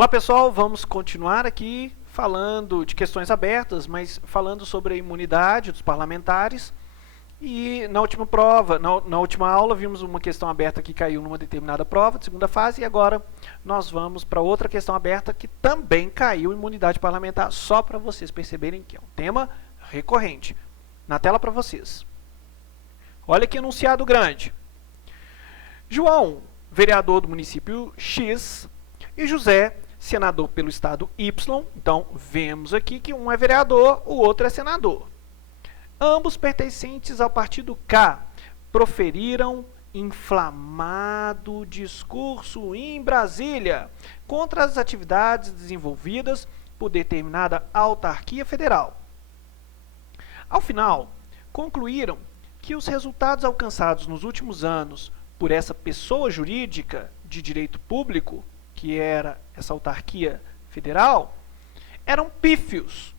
Olá pessoal, vamos continuar aqui falando de questões abertas, mas falando sobre a imunidade dos parlamentares. E na última prova, na última aula, vimos uma questão aberta que caiu numa determinada prova, de segunda fase, e agora nós vamos para outra questão aberta que também caiu imunidade parlamentar, só para vocês perceberem que é um tema recorrente. Na tela para vocês. Olha que enunciado grande. João, vereador do município X, e José, senador pelo estado Y. Então, vemos aqui que um é vereador, o outro é senador. Ambos pertencentes ao partido K, proferiram inflamado discurso em Brasília contra as atividades desenvolvidas por determinada autarquia federal. Ao final, concluíram que os resultados alcançados nos últimos anos por essa pessoa jurídica de direito público, que era essa autarquia federal, eram pífios,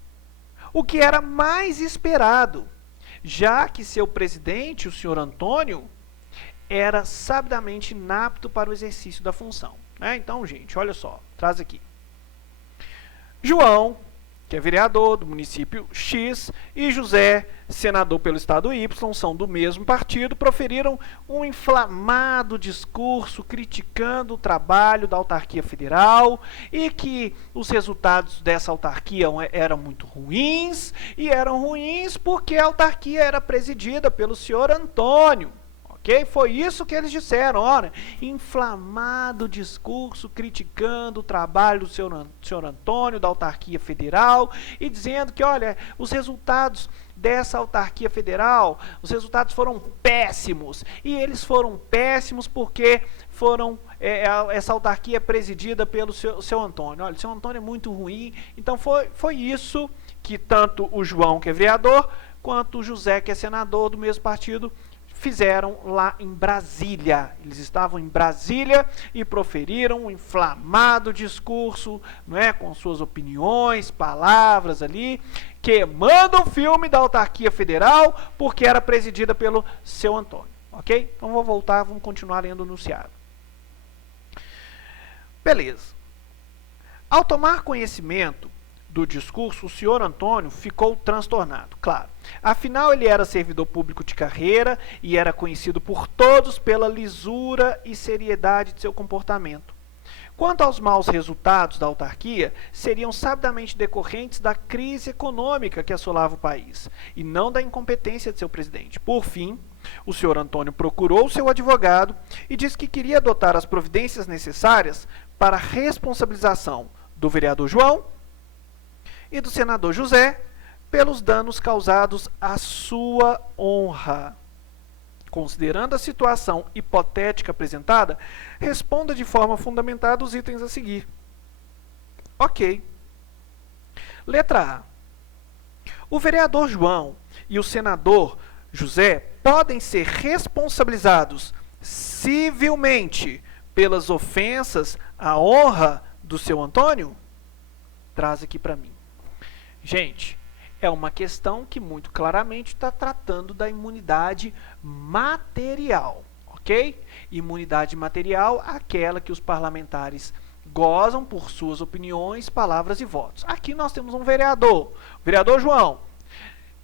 o que era mais esperado, já que seu presidente, o senhor Antônio, era sabidamente inapto para o exercício da função. Então, gente, olha só, traz aqui. João, que é vereador do município X, e José, senador pelo estado Y, são do mesmo partido, proferiram um inflamado discurso criticando o trabalho da autarquia federal e que os resultados dessa autarquia eram muito ruins, e eram ruins porque a autarquia era presidida pelo senhor Antônio. Okay? Foi isso que eles disseram, olha, inflamado discurso criticando o trabalho do senhor Antônio, da autarquia federal, e dizendo que, olha, os resultados dessa autarquia federal, os resultados foram péssimos, e eles foram péssimos porque essa autarquia é presidida pelo seu Antônio. Olha, o seu Antônio é muito ruim. Então foi isso que tanto o João, que é vereador, quanto o José, que é senador do mesmo partido, fizeram lá em Brasília. Eles estavam em Brasília e proferiram um inflamado discurso, não é, com suas opiniões, palavras ali, queimando o filme da autarquia federal, porque era presidida pelo seu Antônio. Ok? Então vou voltar, vamos continuar lendo o enunciado. Beleza. Ao tomar conhecimento do discurso, o senhor Antônio ficou transtornado, claro. Afinal, ele era servidor público de carreira e era conhecido por todos pela lisura e seriedade de seu comportamento. Quanto aos maus resultados da autarquia, seriam sabidamente decorrentes da crise econômica que assolava o país, e não da incompetência de seu presidente. Por fim, o senhor Antônio procurou seu advogado e disse que queria adotar as providências necessárias para a responsabilização do vereador João e do senador José pelos danos causados à sua honra. Considerando a situação hipotética apresentada, responda de forma fundamentada os itens a seguir. Ok. Letra A. O vereador João e o senador José podem ser responsabilizados civilmente pelas ofensas à honra do seu Antônio? Traz aqui para mim. Gente, é uma questão que muito claramente está tratando da imunidade material, ok? Imunidade material, aquela que os parlamentares gozam por suas opiniões, palavras e votos. Aqui nós temos um vereador, o vereador João,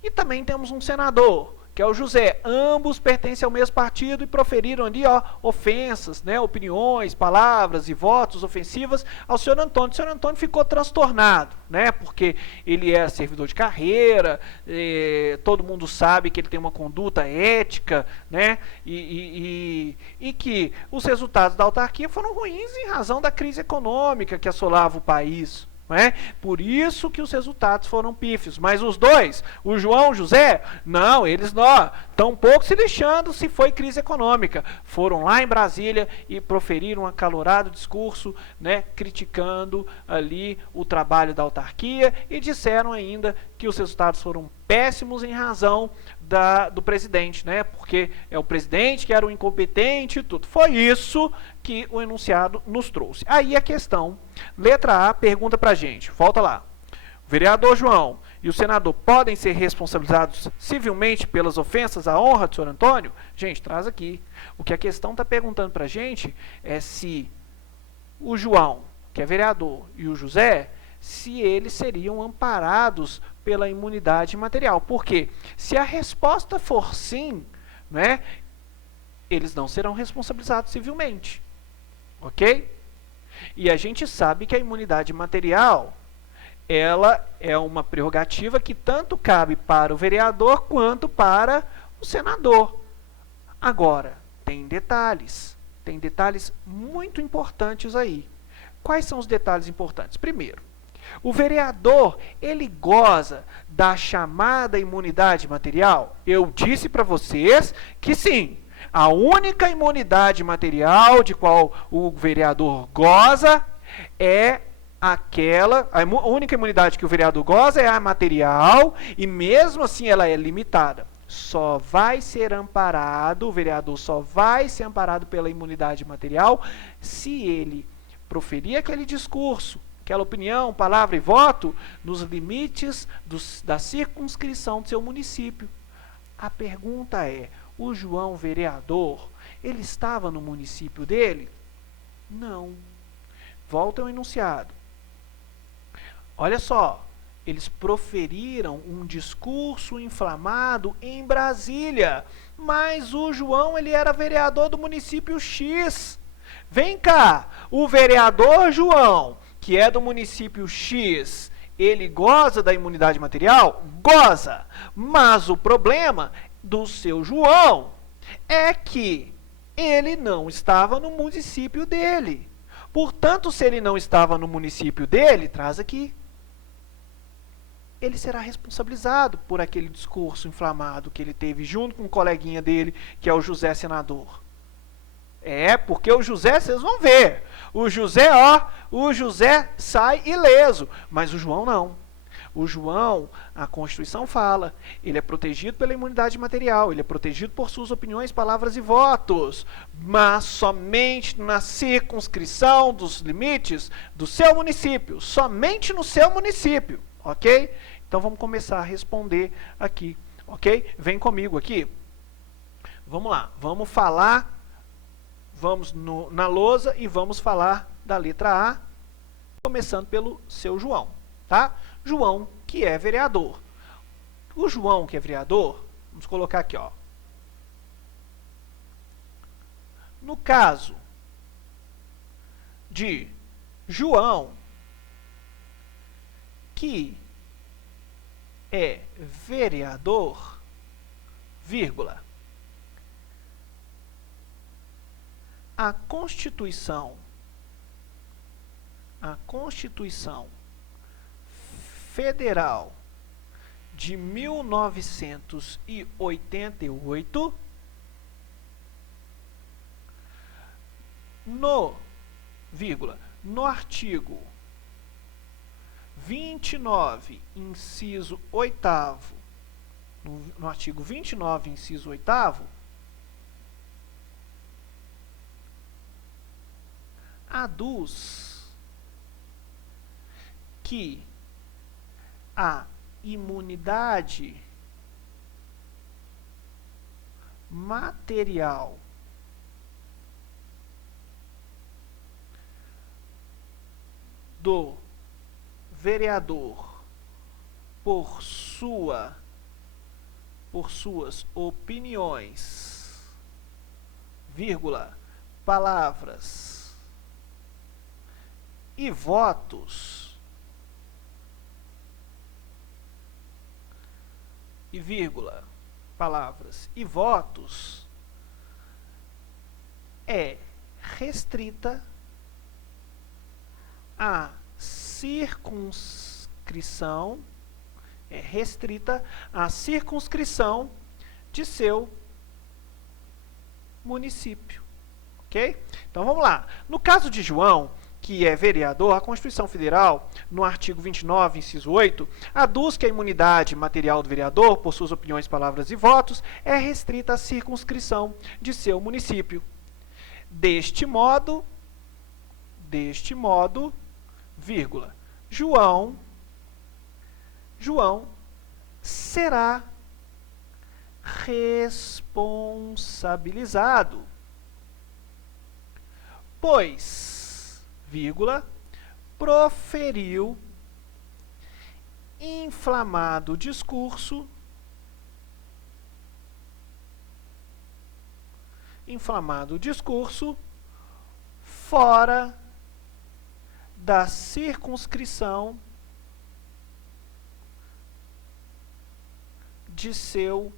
e também temos um senador, que é o José. Ambos pertencem ao mesmo partido e proferiram ali, ofensas, né, opiniões, palavras e votos ofensivas ao senhor Antônio. O senhor Antônio ficou transtornado, né, porque ele é servidor de carreira, todo mundo sabe que ele tem uma conduta ética, né, e que os resultados da autarquia foram ruins em razão da crise econômica que assolava o país. Por isso que os resultados foram pífios. Mas os dois, o João e o José, não, eles não, tão pouco se lixando se foi crise econômica. Foram lá em Brasília e proferiram um acalorado discurso, né, criticando ali o trabalho da autarquia, e disseram ainda que os resultados foram péssimos em razão do presidente, né? Porque é o presidente que era o incompetente e tudo. Foi isso que o enunciado nos trouxe. Aí a questão, letra A, pergunta pra gente, volta lá. O vereador João e o senador podem ser responsabilizados civilmente pelas ofensas à honra do senhor Antônio? Gente, traz aqui. O que a questão está perguntando pra gente é se o João, que é vereador, e o José, se eles seriam amparados pela imunidade material. Por quê? Se a resposta for sim, né, eles não serão responsabilizados civilmente. Ok? E a gente sabe que a imunidade material, ela é uma prerrogativa que tanto cabe para o vereador quanto para o senador. Agora, tem detalhes muito importantes aí. Quais são os detalhes importantes? Primeiro, o vereador, ele goza da chamada imunidade material? Eu disse para vocês que sim, a única imunidade material de qual o vereador goza é aquela, a única imunidade que o vereador goza é a material, e mesmo assim ela é limitada. Só vai ser amparado, o vereador só vai ser amparado pela imunidade material se ele proferir aquele discurso, aquela opinião, palavra e voto, nos limites da circunscrição do seu município. A pergunta é, o João vereador, ele estava no município dele? Não. Volta ao enunciado. Olha só, eles proferiram um discurso inflamado em Brasília, mas o João, ele era vereador do município X. Vem cá, o vereador João, que é do município X, ele goza da imunidade material? Goza! Mas o problema do seu João é que ele não estava no município dele. Portanto, se ele não estava no município dele, traz aqui, ele será responsabilizado por aquele discurso inflamado que ele teve junto com um coleguinha dele, que é o José senador. Porque o José, vocês vão ver, o José sai ileso, mas o João não. O João, a Constituição fala, ele é protegido pela imunidade material, ele é protegido por suas opiniões, palavras e votos, mas somente na circunscrição dos limites do seu município, somente no seu município, ok? Então vamos começar a responder aqui, ok? Vem comigo aqui. Vamos lá, vamos falar, vamos na lousa e vamos falar da letra A, começando pelo seu João, tá? João, que é vereador. O João, que é vereador, vamos colocar aqui, ó. No caso de João, que é vereador, vírgula, a Constituição Federal de 1988, no artigo 29, inciso 8º, no artigo 29, inciso 8º, aduz que a imunidade material do vereador por suas opiniões, vírgula, palavras e votos, e vírgula, palavras e votos, é restrita à circunscrição, de seu município, ok? Então vamos lá. No caso de João, que é vereador, a Constituição Federal, no artigo 29, inciso 8, aduz que a imunidade material do vereador, por suas opiniões, palavras e votos, é restrita à circunscrição de seu município. Deste modo, vírgula, João será responsabilizado, pois, vírgula, proferiu inflamado discurso fora da circunscrição de seu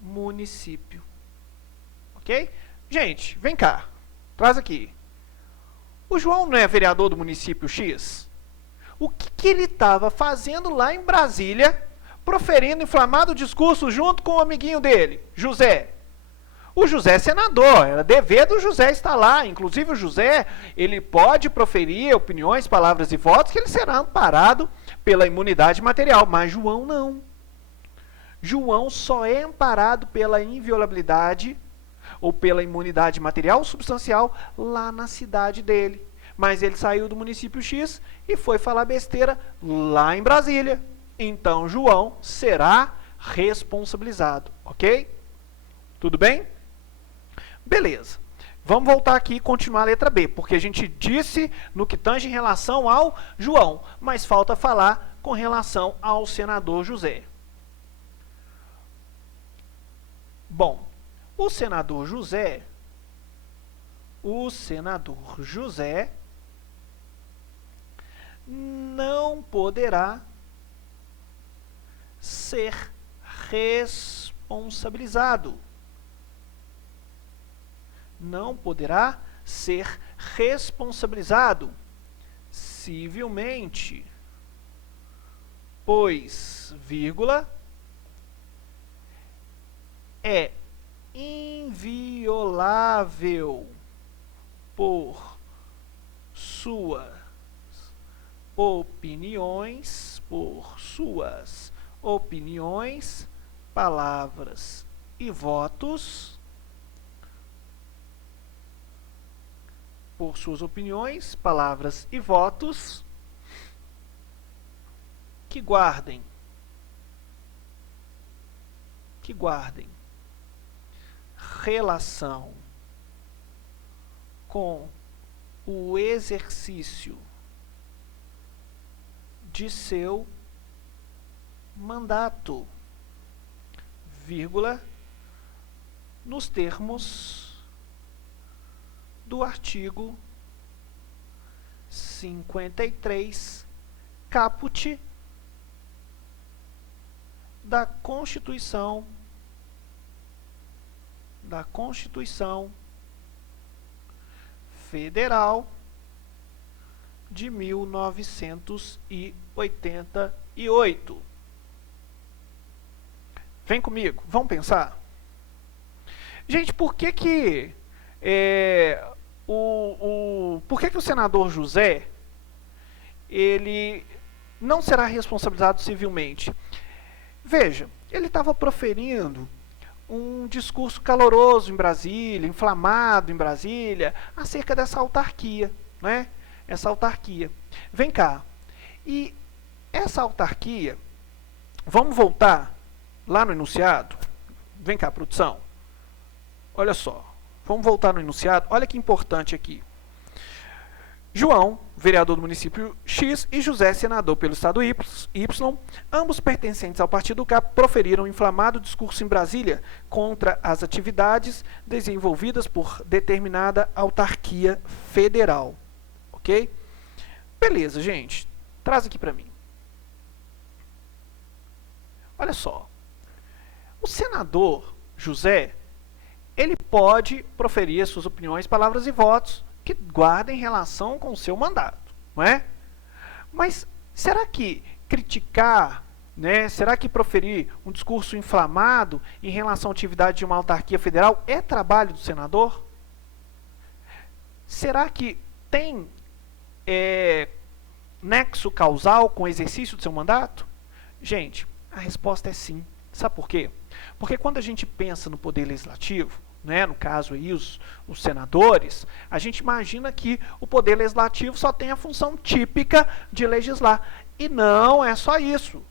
município. Ok? Gente, vem cá. Traz aqui. O João não é vereador do município X? O que ele estava fazendo lá em Brasília, proferindo inflamado discurso junto com o amiguinho dele, José? O José é senador, era dever do José estar lá. Inclusive o José, ele pode proferir opiniões, palavras e votos que ele será amparado pela imunidade material, mas João não. João só é amparado pela inviolabilidade ou pela imunidade material ou substancial lá na cidade dele. Mas ele saiu do município X e foi falar besteira lá em Brasília. Então João será responsabilizado, ok? Tudo bem? Beleza. Vamos voltar aqui e continuar a letra B, porque a gente disse no que tange em relação ao João, mas falta falar com relação ao senador José. Bom, o senador José não poderá ser responsabilizado. Não poderá ser responsabilizado civilmente, pois, vírgula, é inviolável por suas opiniões, palavras e votos, que guardem relação com o exercício de seu mandato, vírgula, nos termos do artigo 53, caput da Constituição Federal de 1988. Vem comigo, vamos pensar? Gente, por que o senador José ele não será responsabilizado civilmente? Veja, ele estava proferindo um discurso caloroso em Brasília, inflamado em Brasília, acerca dessa autarquia, né? Essa autarquia. Vem cá. E essa autarquia, vamos voltar lá no enunciado? Vem cá, produção. Olha só. Vamos voltar no enunciado. Olha que importante aqui. João, vereador do município X, e José, senador pelo estado Y, ambos pertencentes ao partido K, proferiram um inflamado discurso em Brasília contra as atividades desenvolvidas por determinada autarquia federal. Ok? Beleza, gente. Traz aqui para mim. Olha só. O senador José, ele pode proferir suas opiniões, palavras e votos que guardem relação com o seu mandato, não é? Mas será que criticar, né, será que proferir um discurso inflamado em relação à atividade de uma autarquia federal é trabalho do senador? Será que tem nexo causal com o exercício do seu mandato? Gente, a resposta é sim. Sabe por quê? Porque quando a gente pensa no poder legislativo, né, no caso aí os senadores, a gente imagina que o poder legislativo só tem a função típica de legislar. E não é só isso.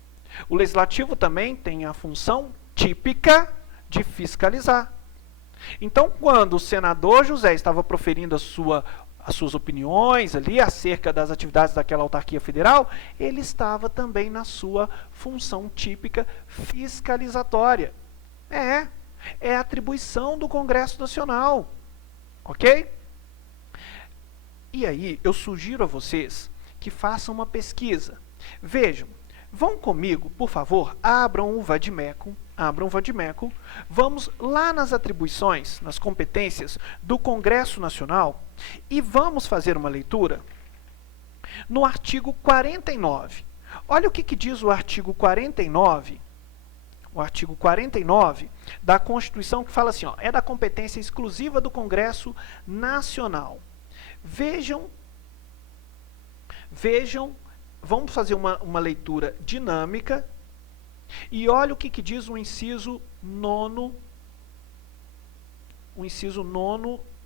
O legislativo também tem a função típica de fiscalizar. Então, quando o senador José estava proferindo as suas opiniões ali acerca das atividades daquela autarquia federal, ele estava também na sua função típica fiscalizatória. É atribuição do Congresso Nacional, ok? E aí, eu sugiro a vocês que façam uma pesquisa. Vejam, vão comigo, por favor, abram o Vadimeco, vamos lá nas atribuições, nas competências do Congresso Nacional e vamos fazer uma leitura no artigo 49. Olha o que diz o artigo 49, da Constituição, que fala assim, ó, é da competência exclusiva do Congresso Nacional. Vejam, vamos fazer uma leitura dinâmica e olha o que diz o inciso 9,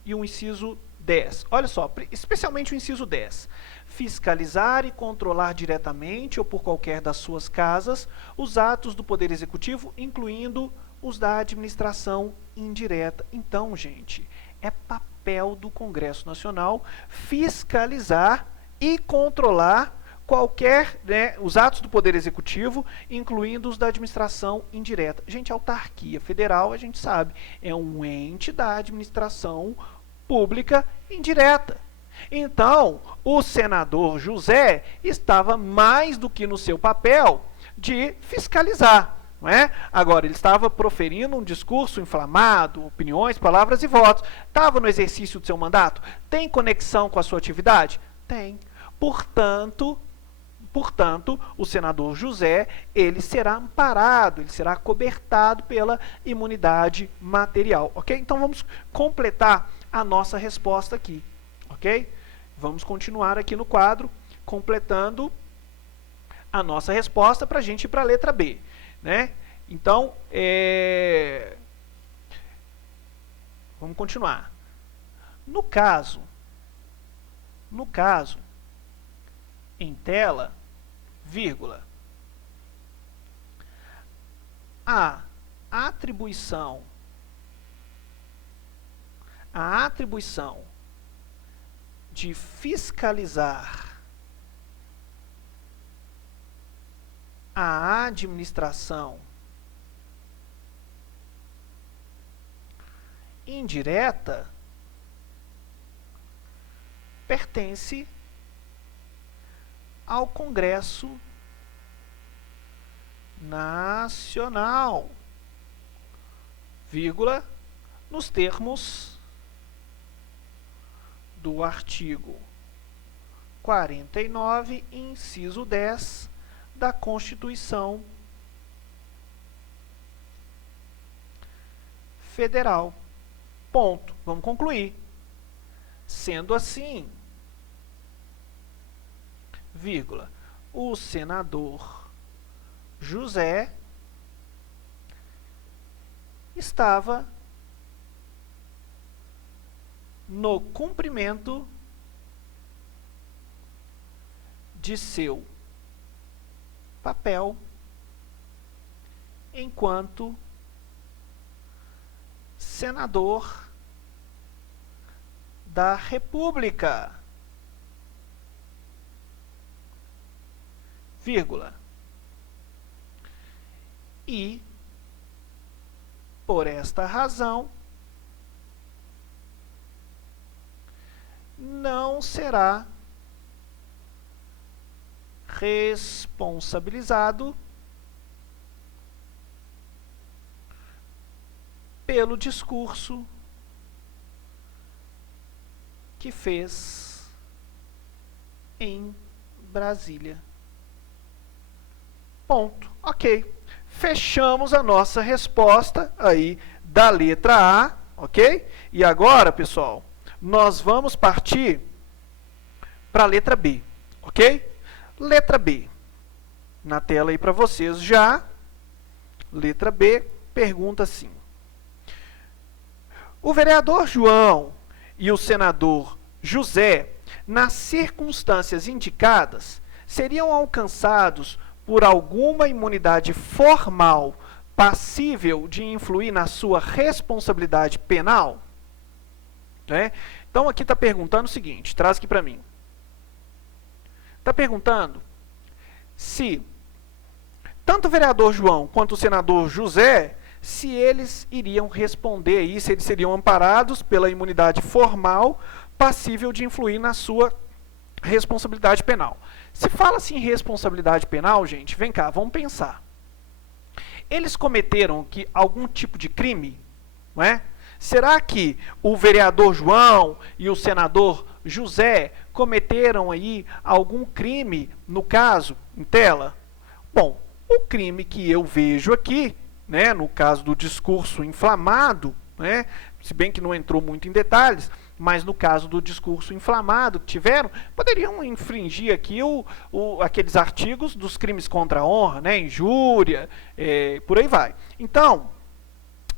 e o inciso 10. Olha só, especialmente o inciso 10. Fiscalizar e controlar diretamente ou por qualquer das suas casas os atos do Poder Executivo, incluindo os da administração indireta. Então, gente, é papel do Congresso Nacional fiscalizar e controlar os atos do Poder Executivo, incluindo os da administração indireta. Gente, a autarquia federal, a gente sabe, é um ente da administração pública indireta. Então, o senador José estava mais do que no seu papel de fiscalizar. Não é? Agora, ele estava proferindo um discurso inflamado, opiniões, palavras e votos. Estava no exercício do seu mandato? Tem conexão com a sua atividade? Tem. Portanto, o senador José, ele será amparado, ele será cobertado pela imunidade material, ok? Então, vamos completar a nossa resposta aqui, ok? Vamos continuar aqui no quadro, completando a nossa resposta para a gente ir para a letra B, né? Então, vamos continuar. No caso, em tela, vírgula, a atribuição de fiscalizar a administração indireta pertence ao Congresso Nacional, vírgula, nos termos do artigo 49, inciso 10 da Constituição Federal. Ponto. Vamos concluir. Sendo assim, vírgula, o senador José estava no cumprimento de seu papel enquanto senador da República, vírgula, e, por esta razão, não será responsabilizado pelo discurso que fez em Brasília. Ponto. Ok. Fechamos a nossa resposta aí da letra A, ok? E agora, pessoal, nós vamos partir para a letra B, ok? Letra B. Na tela aí para vocês já. Letra B, pergunta assim. O vereador João e o senador José, nas circunstâncias indicadas, seriam alcançados por alguma imunidade formal passível de influir na sua responsabilidade penal? né? Então aqui está perguntando o seguinte, traz aqui para mim. Está perguntando se tanto o vereador João quanto o senador José, se eles iriam responder aí, se eles seriam amparados pela imunidade formal passível de influir na sua responsabilidade penal. Se fala assim em responsabilidade penal, gente, vem cá, vamos pensar. Eles cometeram algum tipo de crime, não é? Será que o vereador João e o senador José cometeram aí algum crime, no caso, em tela? Bom, o crime que eu vejo aqui, né, no caso do discurso inflamado, né, se bem que não entrou muito em detalhes, mas no caso do discurso inflamado que tiveram, poderiam infringir aqui aqueles artigos dos crimes contra a honra, né, injúria, por aí vai. Então,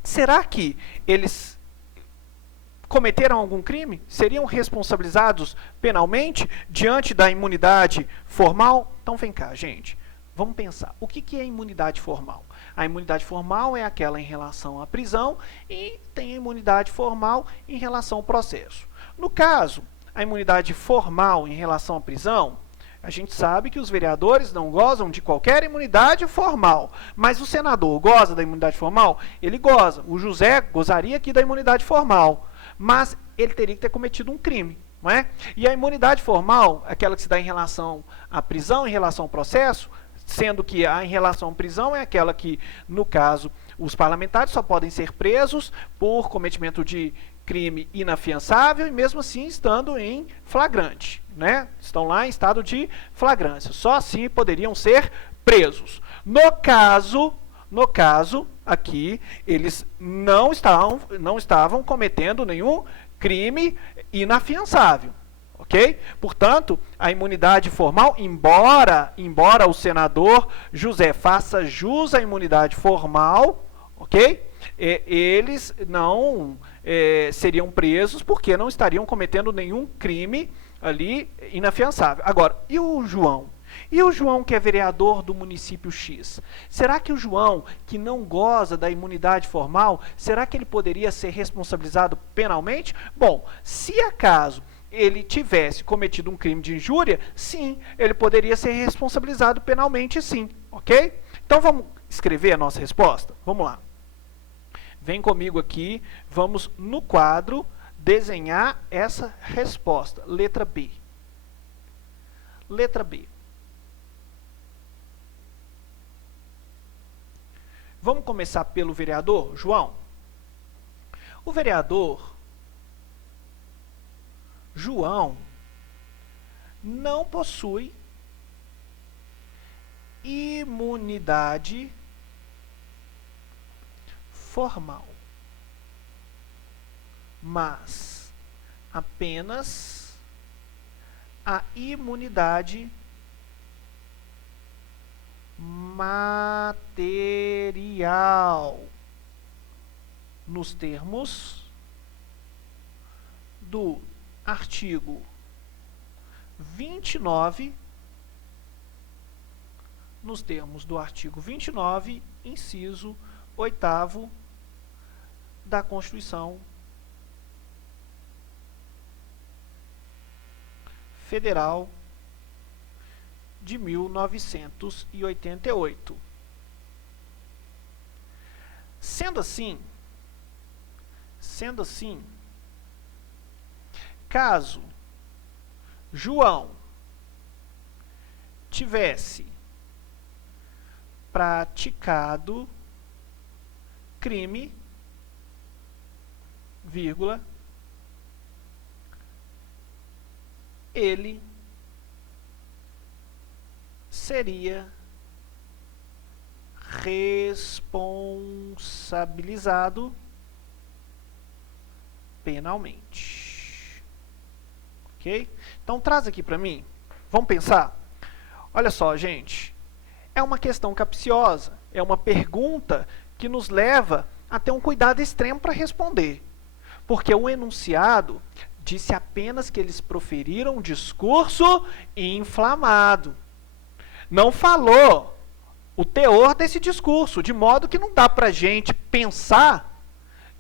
será que eles cometeram algum crime? Seriam responsabilizados penalmente diante da imunidade formal? Então vem cá, gente. Vamos pensar. O que é imunidade formal? A imunidade formal é aquela em relação à prisão e tem a imunidade formal em relação ao processo. No caso, a imunidade formal em relação à prisão, a gente sabe que os vereadores não gozam de qualquer imunidade formal, mas o senador goza da imunidade formal? Ele goza. O José gozaria aqui da imunidade formal, mas ele teria que ter cometido um crime. Não é? E a imunidade formal, aquela que se dá em relação à prisão, em relação ao processo, sendo que a em relação à prisão é aquela que, no caso, os parlamentares só podem ser presos por cometimento de crime inafiançável e mesmo assim estando em flagrante, né? Estão lá em estado de flagrância. Só assim poderiam ser presos. No caso aqui, eles não estavam cometendo nenhum crime inafiançável. Ok? Portanto, a imunidade formal, embora o senador José faça jus à imunidade formal, ok? Eles não seriam presos porque não estariam cometendo nenhum crime ali inafiançável. Agora, e o João? E o João que é vereador do município X? Será que o João, que não goza da imunidade formal, será que ele poderia ser responsabilizado penalmente? Bom, se acaso ele tivesse cometido um crime de injúria, sim, ele poderia ser responsabilizado penalmente, sim, ok? Então vamos escrever a nossa resposta? Vamos lá. Vem comigo aqui, vamos no quadro desenhar essa resposta. Letra B. Letra B. Vamos começar pelo vereador João. O vereador João não possui imunidade formal, mas apenas a imunidade material, nos termos do artigo 29, nos termos do artigo 29, inciso 8º da Constituição Federal de 1988. Sendo assim, caso João tivesse praticado crime, vírgula, ele seria responsabilizado penalmente. Ok? Então traz aqui para mim. Vamos pensar? Olha só, gente. É uma questão capciosa. É uma pergunta que nos leva a ter um cuidado extremo para responder. Porque o enunciado disse apenas que eles proferiram um discurso inflamado. Não falou o teor desse discurso, de modo que não dá para a gente pensar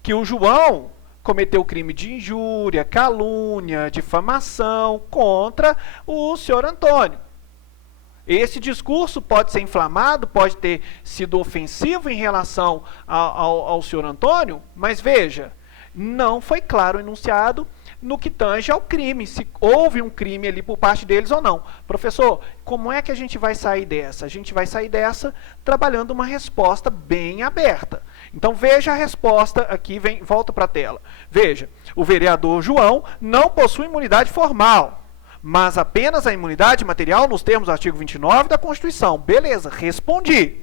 que o João cometeu crime de injúria, calúnia, difamação contra o senhor Antônio. Esse discurso pode ser inflamado, pode ter sido ofensivo em relação ao senhor Antônio, mas veja, não foi claro enunciado no que tange ao crime, se houve um crime ali por parte deles ou não. Professor, como é que a gente vai sair dessa? A gente vai sair dessa trabalhando uma resposta bem aberta. Então veja a resposta aqui, volta para a tela. Veja, o vereador João não possui imunidade formal, mas apenas a imunidade material nos termos do artigo 29 da Constituição. Beleza, respondi.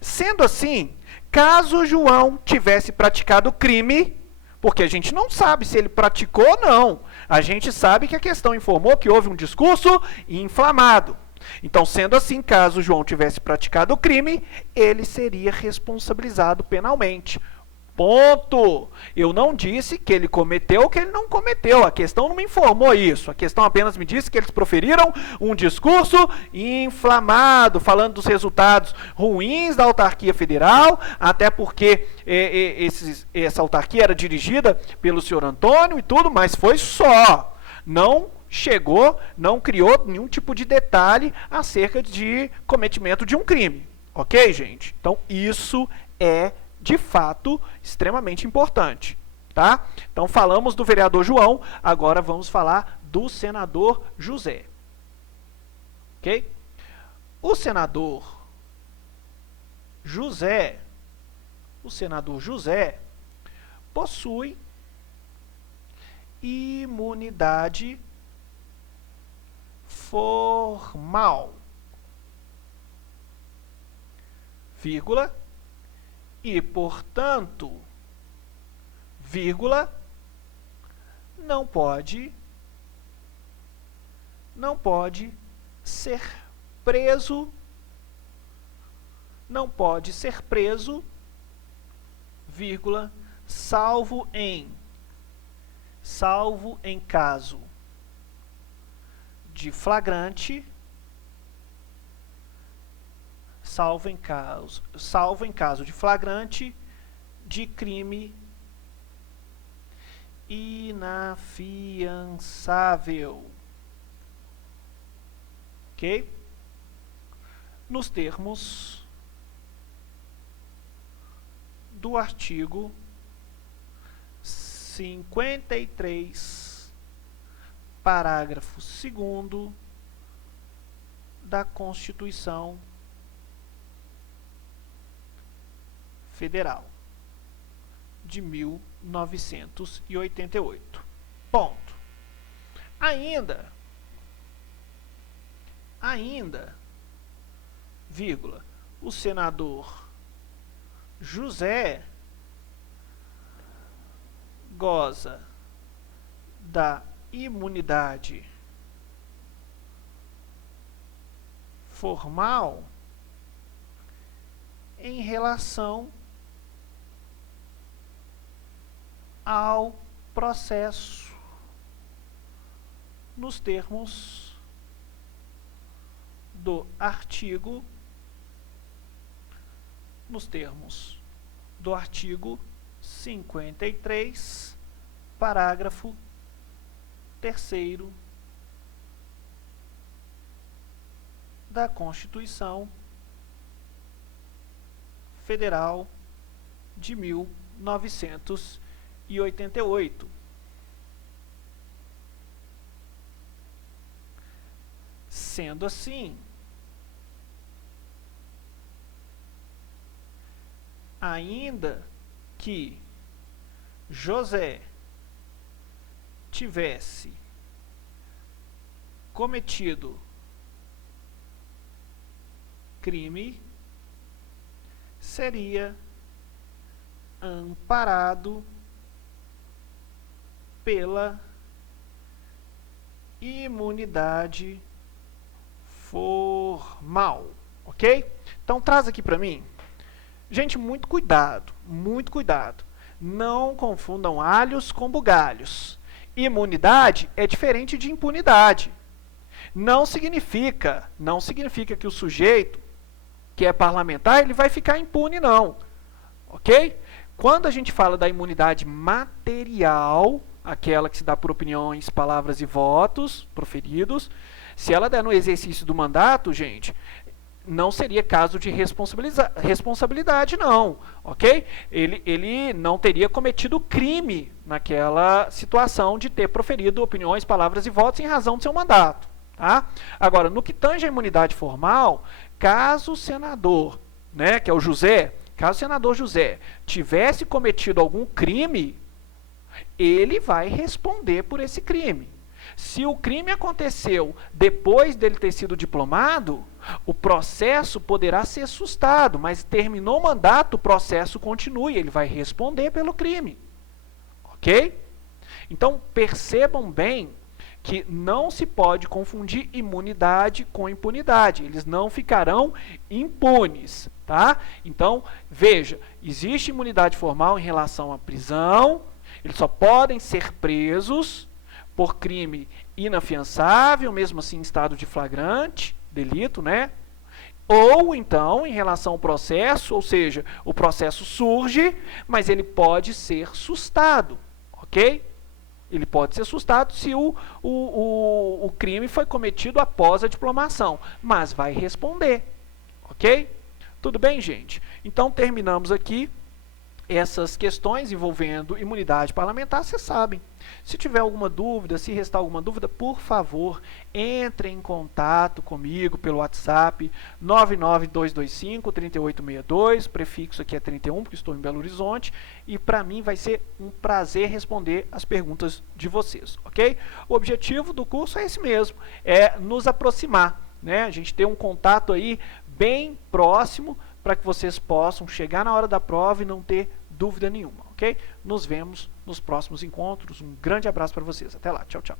Sendo assim, caso João tivesse praticado crime, porque a gente não sabe se ele praticou ou não, a gente sabe que a questão informou que houve um discurso inflamado. Então, sendo assim, caso João tivesse praticado o crime, ele seria responsabilizado penalmente. Ponto. Eu não disse que ele cometeu ou que ele não cometeu. A questão não me informou isso. A questão apenas me disse que eles proferiram um discurso inflamado, falando dos resultados ruins da autarquia federal, até porque essa autarquia era dirigida pelo senhor Antônio e tudo, mas foi só. Não chegou, não criou nenhum tipo de detalhe acerca de cometimento de um crime. Ok, gente? Então, isso é de fato extremamente importante, tá? Então falamos do vereador João, agora vamos falar do senador José. OK? O senador José possui imunidade formal, vírgula, e, portanto, vírgula, não pode ser preso, vírgula, salvo em caso de flagrante, salvo em caso de flagrante de crime inafiançável. Ok? Nos termos do artigo 53, parágrafo 2º da Constituição Federal de 1988. Ponto. Ainda, vírgula, o senador José goza da imunidade formal em relação ao processo, nos termos do artigo 53, parágrafo 3º da Constituição Federal de 1988. Sendo assim, ainda que José tivesse cometido crime, seria amparado pela imunidade formal, ok? Então traz aqui para mim. Gente, muito cuidado, muito cuidado. Não confundam alhos com bugalhos. Imunidade é diferente de impunidade. Não significa que o sujeito que é parlamentar ele vai ficar impune, não. Ok? Quando a gente fala da imunidade material, aquela que se dá por opiniões, palavras e votos proferidos, se ela der no exercício do mandato, gente, não seria caso de responsabilidade, não, ok? Ele não teria cometido crime naquela situação de ter proferido opiniões, palavras e votos em razão do seu mandato, tá? Agora, no que tange a imunidade formal, caso o senador, né, que é o José, caso o senador José tivesse cometido algum crime, ele vai responder por esse crime. Se o crime aconteceu depois dele ter sido diplomado, o processo poderá ser sustado, mas terminou o mandato, o processo continua e ele vai responder pelo crime. Ok? Então, percebam bem que não se pode confundir imunidade com impunidade. Eles não ficarão impunes, tá? Então, veja, existe imunidade formal em relação à prisão, eles só podem ser presos por crime inafiançável, mesmo assim em estado de flagrante, delito, né? Ou então, em relação ao processo, ou seja, o processo surge, mas ele pode ser sustado, ok? Ele pode ser sustado se o crime foi cometido após a diplomação, mas vai responder, ok? Tudo bem, gente? Então, terminamos aqui essas questões envolvendo imunidade parlamentar, vocês sabem. Se tiver alguma dúvida, se restar alguma dúvida, por favor, entre em contato comigo pelo WhatsApp 99225-3862, prefixo aqui é 31, porque estou em Belo Horizonte, e para mim vai ser um prazer responder as perguntas de vocês, ok? O objetivo do curso é esse mesmo, é nos aproximar, né? A gente ter um contato aí bem próximo, para que vocês possam chegar na hora da prova e não ter dúvida nenhuma, ok? Nos vemos nos próximos encontros. Um grande abraço para vocês. Até lá. Tchau, tchau.